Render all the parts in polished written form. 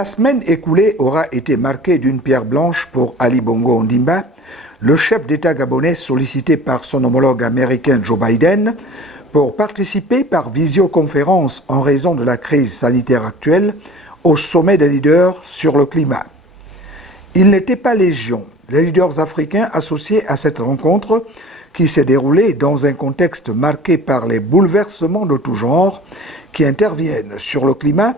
La semaine écoulée aura été marquée d'une pierre blanche pour Ali Bongo Ondimba, le chef d'État gabonais sollicité par son homologue américain Joe Biden pour participer par visioconférence en raison de la crise sanitaire actuelle au sommet des leaders sur le climat. Il n'était pas légion, les leaders africains associés à cette rencontre qui s'est déroulée dans un contexte marqué par les bouleversements de tout genre qui interviennent sur le climat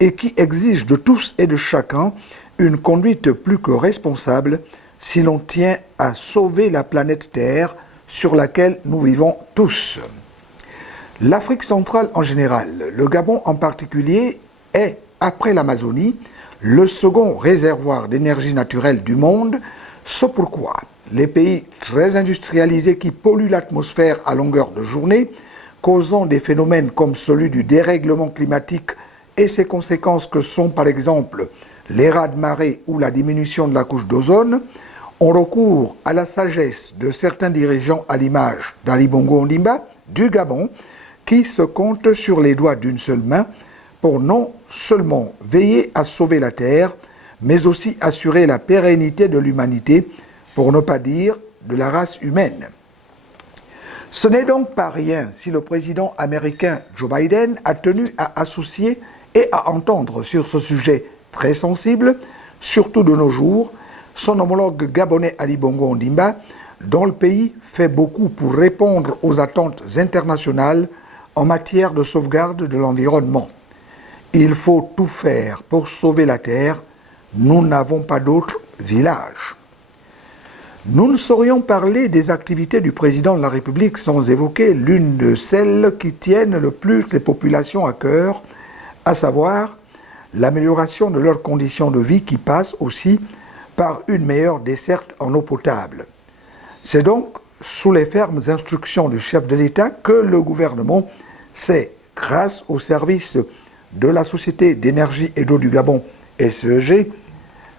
et qui exigent de tous et de chacun une conduite plus que responsable si l'on tient à sauver la planète Terre sur laquelle nous vivons tous. L'Afrique centrale en général, le Gabon en particulier, est, après l'Amazonie, le second réservoir d'énergie naturelle du monde, ce pourquoi les pays très industrialisés qui polluent l'atmosphère à longueur de journée, causant des phénomènes comme celui du dérèglement climatique et ses conséquences que sont par exemple les raz-de-marée ou la diminution de la couche d'ozone, ont recours à la sagesse de certains dirigeants à l'image d'Ali Bongo Ondimba du Gabon, qui se compte sur les doigts d'une seule main pour non seulement veiller à sauver la Terre, mais aussi assurer la pérennité de l'humanité, pour ne pas dire de la race humaine. Ce n'est donc pas rien si le président américain Joe Biden a tenu à associer et à entendre sur ce sujet très sensible, surtout de nos jours, son homologue gabonais Ali Bongo Ondimba, dont le pays fait beaucoup pour répondre aux attentes internationales en matière de sauvegarde de l'environnement. Il faut tout faire pour sauver la Terre, nous n'avons pas d'autre village. Nous ne saurions parler des activités du président de la République sans évoquer l'une de celles qui tiennent le plus les populations à cœur, à savoir l'amélioration de leurs conditions de vie qui passe aussi par une meilleure desserte en eau potable. C'est donc sous les fermes instructions du chef de l'État que le gouvernement s'est, grâce au service de la Société d'énergie et d'eau du Gabon, SEG,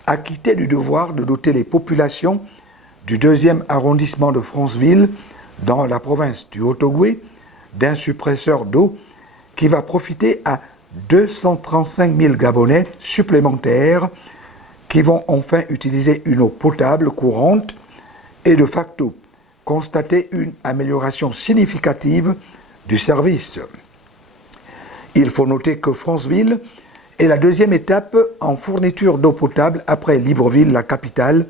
acquitté du devoir de doter les populations du 2e arrondissement de Franceville, dans la province du Haut-Ogooué, d'un suppresseur d'eau qui va profiter à 235 000 Gabonais supplémentaires qui vont enfin utiliser une eau potable courante et de facto constater une amélioration significative du service. Il faut noter que Franceville est la 2e étape en fourniture d'eau potable après Libreville, la capitale,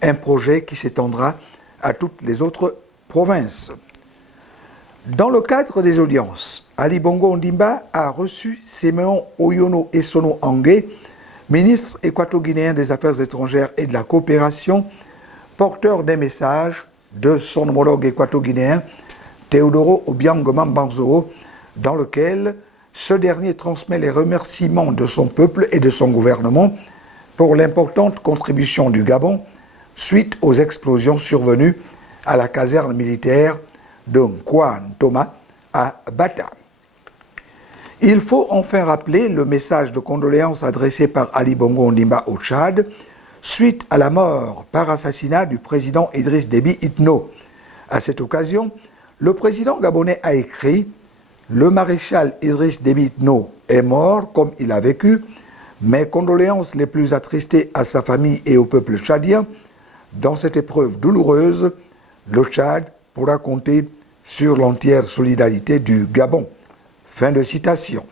un projet qui s'étendra à toutes les autres provinces. Dans le cadre des audiences, Ali Bongo Ondimba a reçu Siméon Oyono Essono Angué, ministre équato-guinéen des Affaires étrangères et de la coopération, porteur des messages de son homologue équato-guinéen Teodoro Obiang Mambanzoo, dans lequel ce dernier transmet les remerciements de son peuple et de son gouvernement pour l'importante contribution du Gabon suite aux explosions survenues à la caserne militaire de Nkouan Thomas à Bata. Il faut enfin rappeler le message de condoléances adressé par Ali Bongo Ondimba au Tchad suite à la mort par assassinat du président Idriss Déby Itno. À cette occasion, le président gabonais a écrit « Le maréchal Idriss Déby Itno est mort comme il a vécu, mes condoléances les plus attristées à sa famille et au peuple tchadien. Dans cette épreuve douloureuse, le Tchad pourra compter sur l'entière solidarité du Gabon. » Fin de citation.